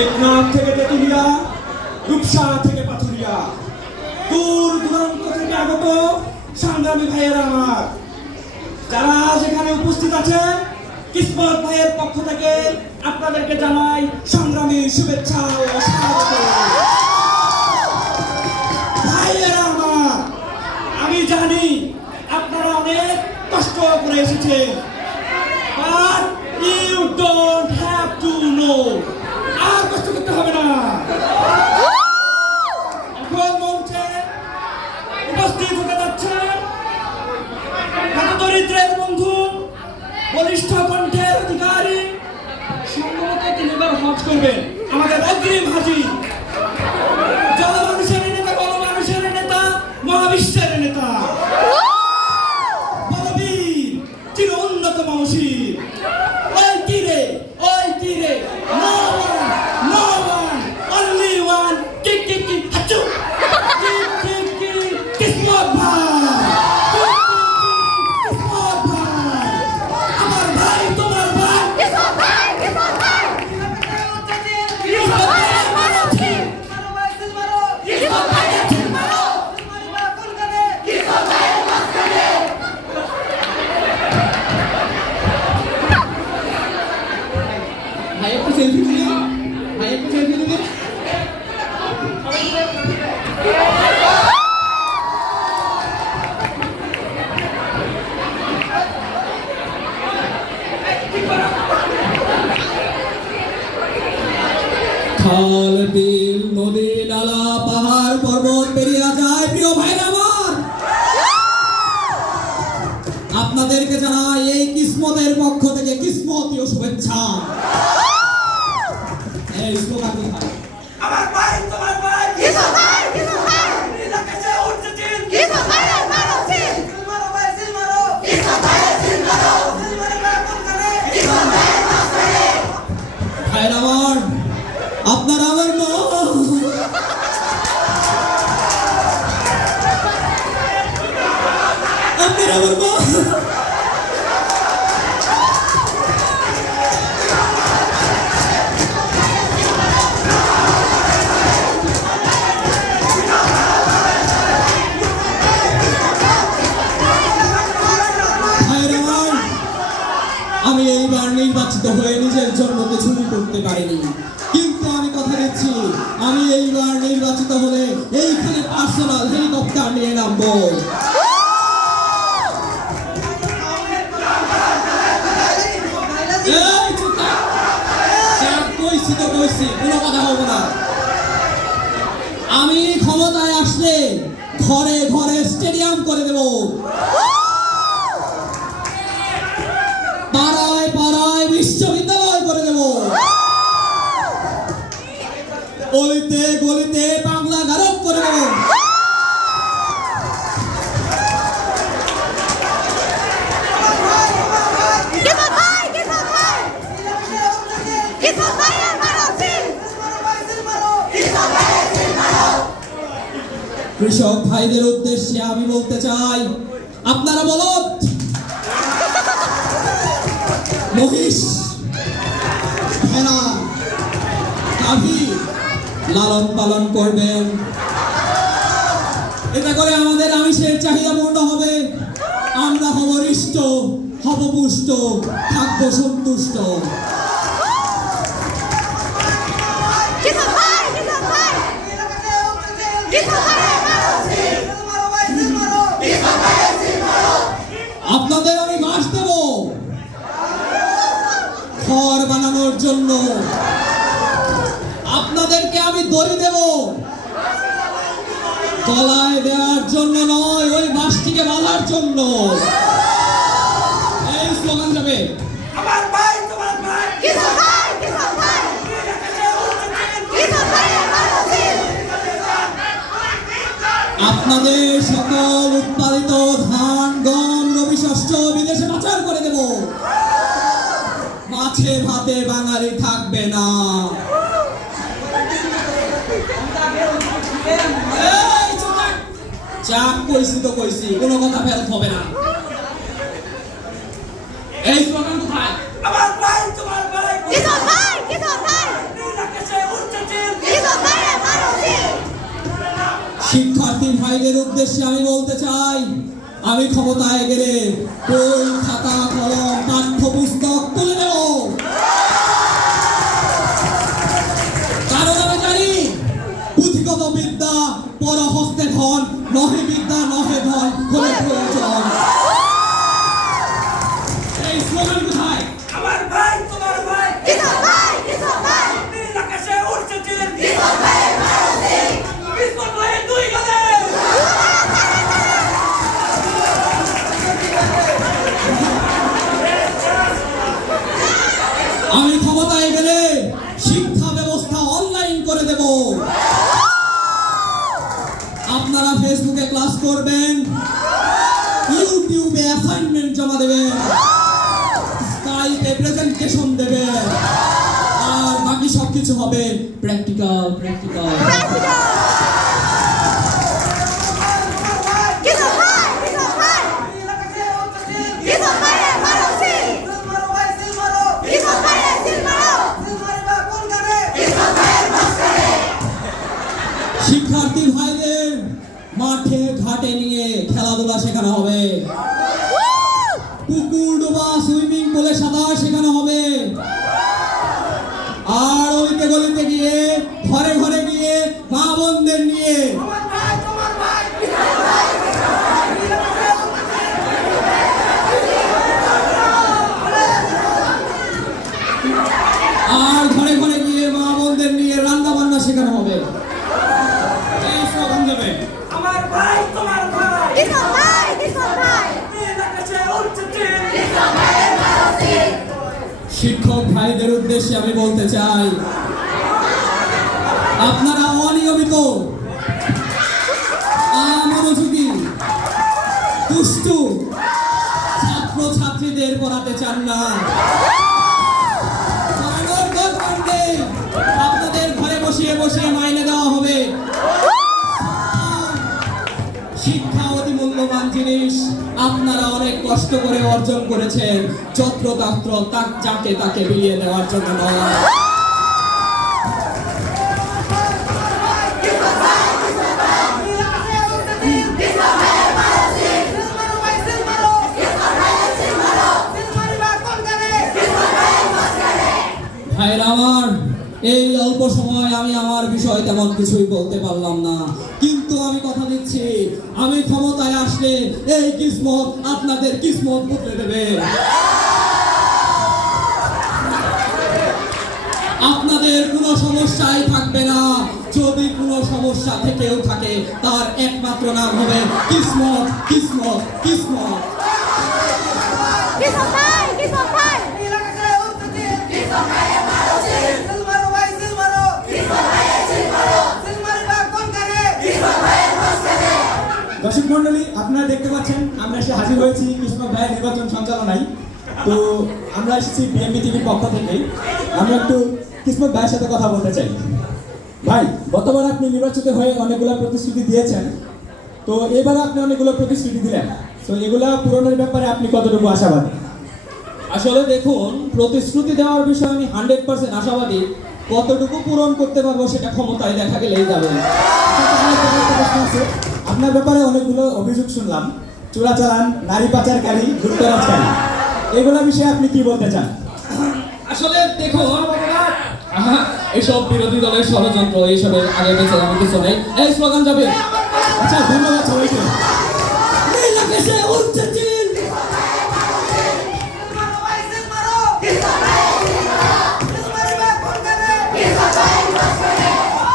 টেকনাফ থেকে তেতুলিয়া, রূপসা থেকে পাথুরিয়া, দূর দূরান্ত থেকে আগত সংগ্রামী ভাইয়েরা আমার, যারা আজ এখানে উপস্থিত আছেন, কিসমত ভাইয়ের পক্ষ থেকে আপনাদেরকে জানাই সংগ্রামী শুভেচ্ছা ও স্বাগত। ভাইয়েরা আমার, আমি জানি আপনারা অনেক কষ্ট করে এসেছেন, but you don't have to know. আর কষ্ট করতে হবে না। এখন মঞ্চে উপস্থিত হতে যাচ্ছেন দরিদ্রের বন্ধু, বলিষ্ঠ কণ্ঠের অধিকারী, সম্ভবত তিনি এবার হজ করবেন, আমাদের অগ্রিম হাজি, জনমানুষের নেতা, গণমানুষের নেতা, মহাবিশ্বের নেতা, বলবীর, চির উন্নত মানসিক, ওই তীরে no one, only one, কিক কিক কিক হাচু, কিক কিক কিক কিসমত ভাই, কিসমত ভাই, আমার ভাই, তোমার ভাই, কিসমত ভাই, কিসমত ভাই, কিসমত ভাই, মারো ঠিক, মারো ভাই, সিল মারো, কিসমত ভাই, ঠিক মারো, মারিবা কোনখানে, কিসমত ভাই, মাঝখানে। ভাই একটু সেলফি তুলে, ভাই একটু সেলফি তুলে। খাল, বিল, নদী, নালা, পাহাড়, পর্বত পেরিয়ে যায় প্রিয় ভাইরা আমার, আপনাদেরকে জানাই এই কিসমতের পক্ষ থেকে কিসমতীয় শুভেচ্ছা। এই স্লোগান কোথায়? আমার ভাই, তোমার ভাই, কিসমত ভাই, কিসমত ভাই, নীলাকাশে উঠছে চিল, কিসমত ভাই, মারো চিল, মারো ভাই, চিল মারো, কিসমত ভাই, চিল মারো, চিল মারো কোনখানে, কিসমত ভাই, মাঝখানে। ভাইরা আমার, আপনারা আমার মা, আপনারা আমার মা, আমি এইবার নির্বাচিত হয়ে নিজের জন্য কিছুই করতে পারিনি, কিন্তু আমি কথা দিচ্ছি আমি এইবার নির্বাচিত হলে এইখানে পার্সোনাল হেলিকপ্টার নিয়ে নামবো। কইছি কোনো কথা হবে না। আমি ক্ষমতায় আসলে ঘরে ঘরে স্টেডিয়াম করে দেব, পাড়ায় পাড়ায় বিশ্ববিদ্যালয় করে দেব, গলিতে গলিতে বাংলা গারক করে দেব, কৃষক ভাইদের উদ্দেশ্যে আমি বলতে চাই, আপনারা বলদ, মহিষ, ভেড়া, গাভী লালন পালন করবেন, এটা করে আমাদের আমিষের চাহিদা পূর্ণ হবে, আমরা হব হৃষ্ট, হব পুষ্ট, থাকবো সন্তুষ্ট। আপনাদের আমি বাস দেব ঘর বানানোর জন্য, আপনাদেরকে আমি দড়ি দেব গলায় দেওয়ার জন্য নয়, ওই বাসটিকে বাঁধার জন্য। এই স্লোগান যাবে, আমার ভাই, তোমার ভাই, কিসমত ভাই, কিসমত ভাই, কিসমত ভাই, আপনাদের সকল উৎপাদিত ধান, গম, রবি শস্য বিদেশে পাচার করে দেব, মাছে ভাতে বাঙালি থাকবে না। চাপ কইছি তো কইছি, কোনো কথা ফেরত হবে না। এই স্লোগান কোথায়? আমার ভাই, তোমার ভাই, কিসমত ভাই, কিসমত ভাই, শিক্ষার্থী ভাইদের উদ্দেশ্যে আমি বলতে চাই, আমি ক্ষমতায় গেলে বই খাতা কলম পাঠ্যপুস্তক তুলে নেব। কারণ আমি জানি পুঁথিগত বিদ্যা পরহস্তে ধন, নহে বিদ্যা নহে ধন হলে প্রয়োজন। এই স্লোগান কোথায়? আমার ভাই তোমার ভাই কিশোর ভাই, কিশোর ভাই, নীল আকাশে উড়ছে চিল কিশোর ভাইয়ের মানসী, কিসমত ভাইয়ের দুই গালে আমি ক্ষমতায় গেলে শিক্ষা ব্যবস্থা অনলাইন করে দেব। আপনারা ফেসবুকে ক্লাস করবেন, ইউটিউবে অ্যাসাইনমেন্ট জমা দেবেন, স্কাইপে প্রেজেন্টেশন দেবেন, আর বাকি সবকিছু হবে প্র্যাকটিক্যাল প্র্যাকটিক্যাল। কিশোর ভাই, কিশোর ভাই, নীল আকাশে উড়ছে চিল কিশোর ভাইয়ের মানসী, সিল মারো ভাই সিল মারো কিশোর ভাইয়ের সিল মারো, সিল মারবা কোন গানে কিশোর ভাইয়ের মাঝখানে, শিক্ষার্থী ভাইদের মাঠে ঘাটে নিয়ে খেলাধুলা শেখানো হবে, পুকুর ডোবা সুইমিং পুলে সাঁতার শেখানো হবে, আর অলিতে গলিতে গিয়ে ঘরে ঘরে গিয়ে মা বোনদের নিয়ে আমার ভাই তোমার ভাই আর ঘরে ঘরে গিয়ে মা বোনদের নিয়ে রান্না বান্না শেখানো হবে। এই স্লোগান দেবে। আমার ভাই তোমার ভাই কিশোর ভাই, কিশোর ভাই, নীল আকাশে উড়ছে চিল কিশোর ভাইয়ের মানসী, শিক্ষক ভাইদের উদ্দেশ্যে আমি বলতে চাই, আপনারা অনিয়মিত, অমনোযোগী, দুষ্টু ছাত্র ছাত্রীদের পড়াতে চান না। পড়ানোর দরকার নেই, আপনাদের ঘরে বসিয়ে বসিয়ে মাইনে দেওয়া হবে। শিক্ষা অতি মূল্যবান জিনিস, আপনারা অনেক কষ্ট করে অর্জন করেছেন, যত্রতত্র যাকে তাকে বিলিয়ে দেওয়ার জন্য নয়। নীল আকাশে উড়ছে চিল কিশোর ভাইয়ের মানসী, সিল মারো ভাই সিল মারো কিশোর ভাইয়ের সিল মারো, সিল মারবা কোন গানে কিশোর ভাইয়ের মাঝখানে, ভাইরা আমার, এই অল্প সময় আমি আমার বিষয় তেমন কিছুই বলতে পারলাম না, কিন্তু আমি কথা দিচ্ছি, আমি ক্ষমতায় আসলে এই কিসমত আপনাদের কিসমত বদলে দেবে। আপনাদের কোনো সমস্যাই থাকবে না। যদি কোনো সমস্যা থেকেও থাকে, তার একমাত্র নাম হবে কিসমত, কিসমত, কিসমত। কিশোর ভাই, কিশোর ভাই, নীল আকাশে উড়ছে চিল কিশোর ভাইয়ের মানসী, সিল মারো ভাই সিল মারো কিশোর ভাইয়ের সিল মারো, সিল মারবা কোন গানে কিশোর ভাইয়ের মাঝখানে, দর্শক মন্ডলী, আপনারা দেখতে পাচ্ছেন আমরা এসে হাজির হয়েছি কিসমত ভাইয়ের নির্বাচন সঞ্চালনায়। তো আমরা এসেছি বিএমবি টিভির পক্ষ থেকে। আমরা একটু কিসমত ভাইয়ের সাথে কথা বলতে চাই। ভাই, গতবার আপনি নির্বাচিত হয়ে অনেকগুলো প্রতিশ্রুতি দিয়েছেন, তো এবার আপনি অনেকগুলো প্রতিশ্রুতি দিলেন, তো এগুলা পূরণের ব্যাপারে আপনি কতটুকু আশাবাদী? আসলে দেখুন, প্রতিশ্রুতি দেওয়ার বিষয়ে আমি 100% আশাবাদী। কতটুকু পূরণ করতে পারবো সেটা ক্ষমতায় দেখা গেলেই যাবে। আপনার ব্যাপারে অনেকগুলো অভিযোগ শুনলাম, চোরাচালান, নারী পাচারকারী, লুটতরাজকারী, এগুলো বিষয়ে আপনি কি বলতে চান? আসলে দেখুন, এসব বিরোধী দলের ষড়যন্ত্র, এইসবের আগে পেছনে আমি কিছু নেই। এই স্লোগান যাবে। আচ্ছা, ধন্যবাদ সবাইকে।